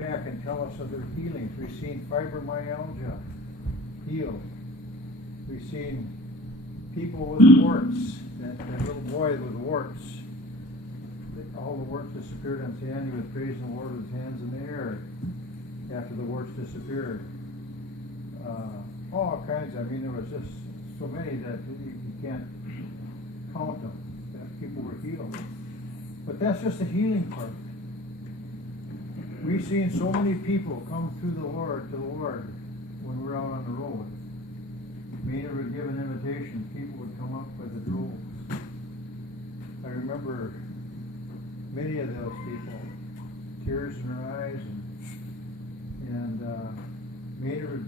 back and tell us of their healings. We've seen fibromyalgia healed. We've seen people with warts, that little boy with warts. All the warts disappeared on his hand. He was praising the Lord with his hands in the air after the warts disappeared. All kinds. I mean, there was just so many that you can't count them, that people were healed. But that's just the healing part. We've seen so many people come to the Lord when we're out on the road. Maynard would give an invitation. People would come up by the droves. I remember many of those people, tears in their eyes, and Maynard,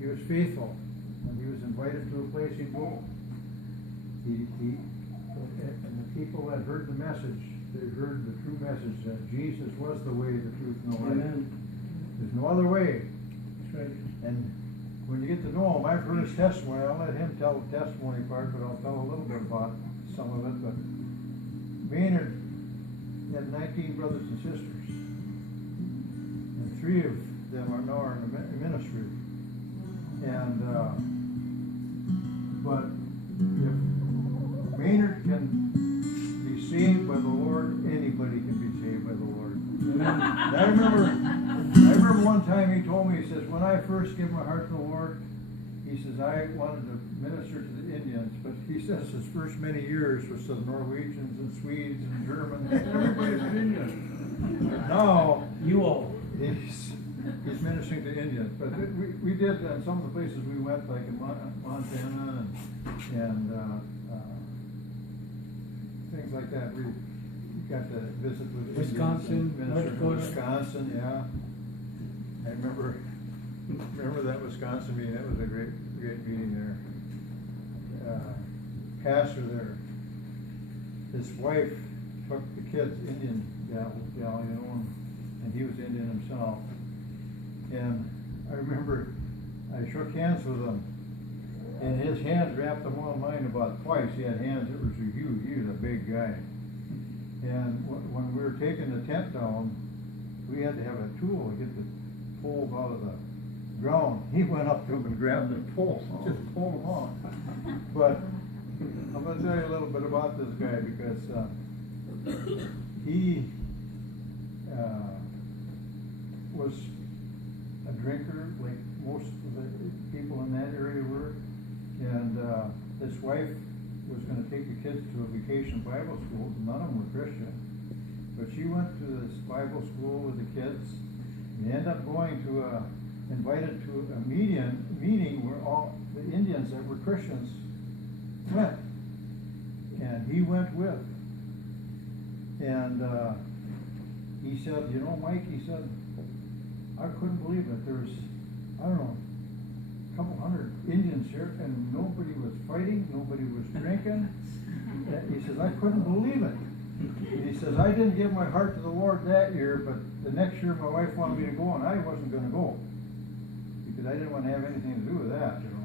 he was faithful. When he was invited to a place, he'd go. And the people that heard the message, they heard the true message that Jesus was the way, the truth, and the life. Amen. There's no other way. That's right. And when you get to know him, I've heard his testimony. I'll let him tell the testimony part, but I'll tell a little bit about some of it. But Maynard had 19 brothers and sisters, and 3 of them are now in the ministry. And but if Maynard can be saved by the Lord, anybody can be saved by the Lord. And I remember one time he told me, he says, when I first gave my heart to the Lord, he says, I wanted to minister to the Indians, but he says his first many years was to the Norwegians and Swedes and Germans, everybody's an Indian. Now, You all. he's ministering to Indians, but we did some of the places we went, like in Montana and things like that. We got to visit with Wisconsin, Indians, North Dakota. Wisconsin, yeah. I remember that Wisconsin meeting. That was a great meeting there. Pastor there, his wife took the kids, Indian gal, and he was Indian himself. And I remember I shook hands with him, and his hands wrapped them around mine about twice. He had hands that were so huge. He was a big guy. And when we were taking the tent down, we had to have a tool to get the poles out of the ground. He went up to him and grabbed the poles, just pulled them off. But I'm going to tell you a little bit about this guy, because he was a drinker, like most of the people in that area were, and his wife was going to take the kids to a vacation Bible school. None of them were Christian, but she went to this Bible school with the kids. They ended up going to invited to a meeting where all the Indians that were Christians went, and he went with. And he said, you know, Mike, he said, I couldn't believe it. There was, I don't know, a couple hundred Indians here, and nobody was fighting, nobody was drinking. He says, I couldn't believe it. And he says, I didn't give my heart to the Lord that year, but the next year my wife wanted me to go, and I wasn't going to go, because I didn't want to have anything to do with that, you know.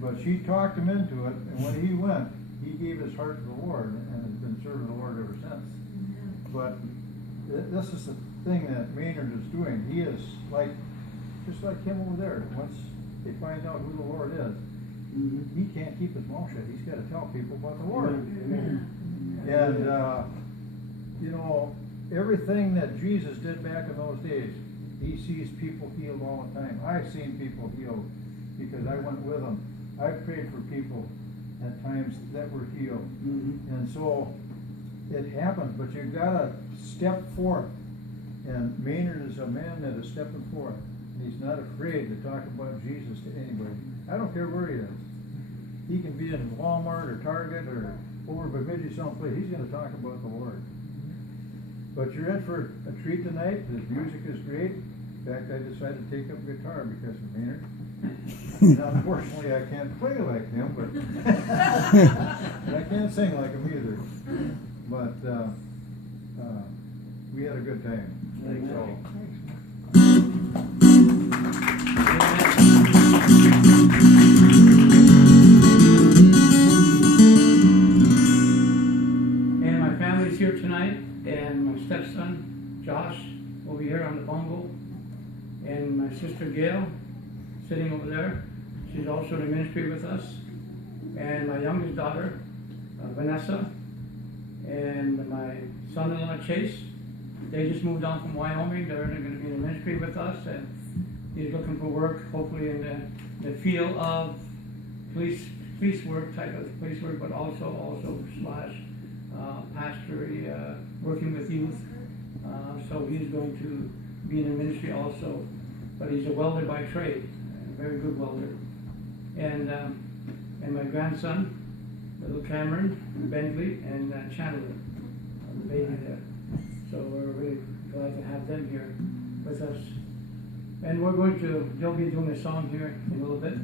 But she talked him into it, and when he went, he gave his heart to the Lord, and has been serving the Lord ever since. But this is the thing that Maynard is doing. He is like, just like him over there. Once they find out who the Lord is, he can't keep his mouth shut. He's got to tell people about the Lord. Amen. And, you know, everything that Jesus did back in those days, he sees people healed all the time. I've seen people healed because I went with them. I've prayed for people at times that were healed. And so it happens, but you've got to step forth. And Maynard is a man that is stepping forth. He's not afraid to talk about Jesus to anybody. I don't care where he is. He can be in Walmart or Target or over by Bemidji someplace. He's going to talk about the Lord. But you're in for a treat tonight. The music is great. In fact, I decided to take up guitar because of Maynard. Now, unfortunately, I can't play like him, but and I can't sing like him either. But we had a good time. And my family's here tonight, and my stepson, Josh, will be here on the bongo. And my sister Gail, sitting over there, she's also in the ministry with us. And my youngest daughter, Vanessa, and my son-in-law Chase. They just moved on from Wyoming. They're going to be in the ministry with us, and he's looking for work, hopefully in the field of police work, type of police work, but also slash pastory, working with youth. So he's going to be in the ministry also, but he's a welder by trade, a very good welder. And my grandson, little Cameron, Bentley, and Chandler, the baby there. So we're really glad to have them here with us. And they'll be doing a song here in a little bit.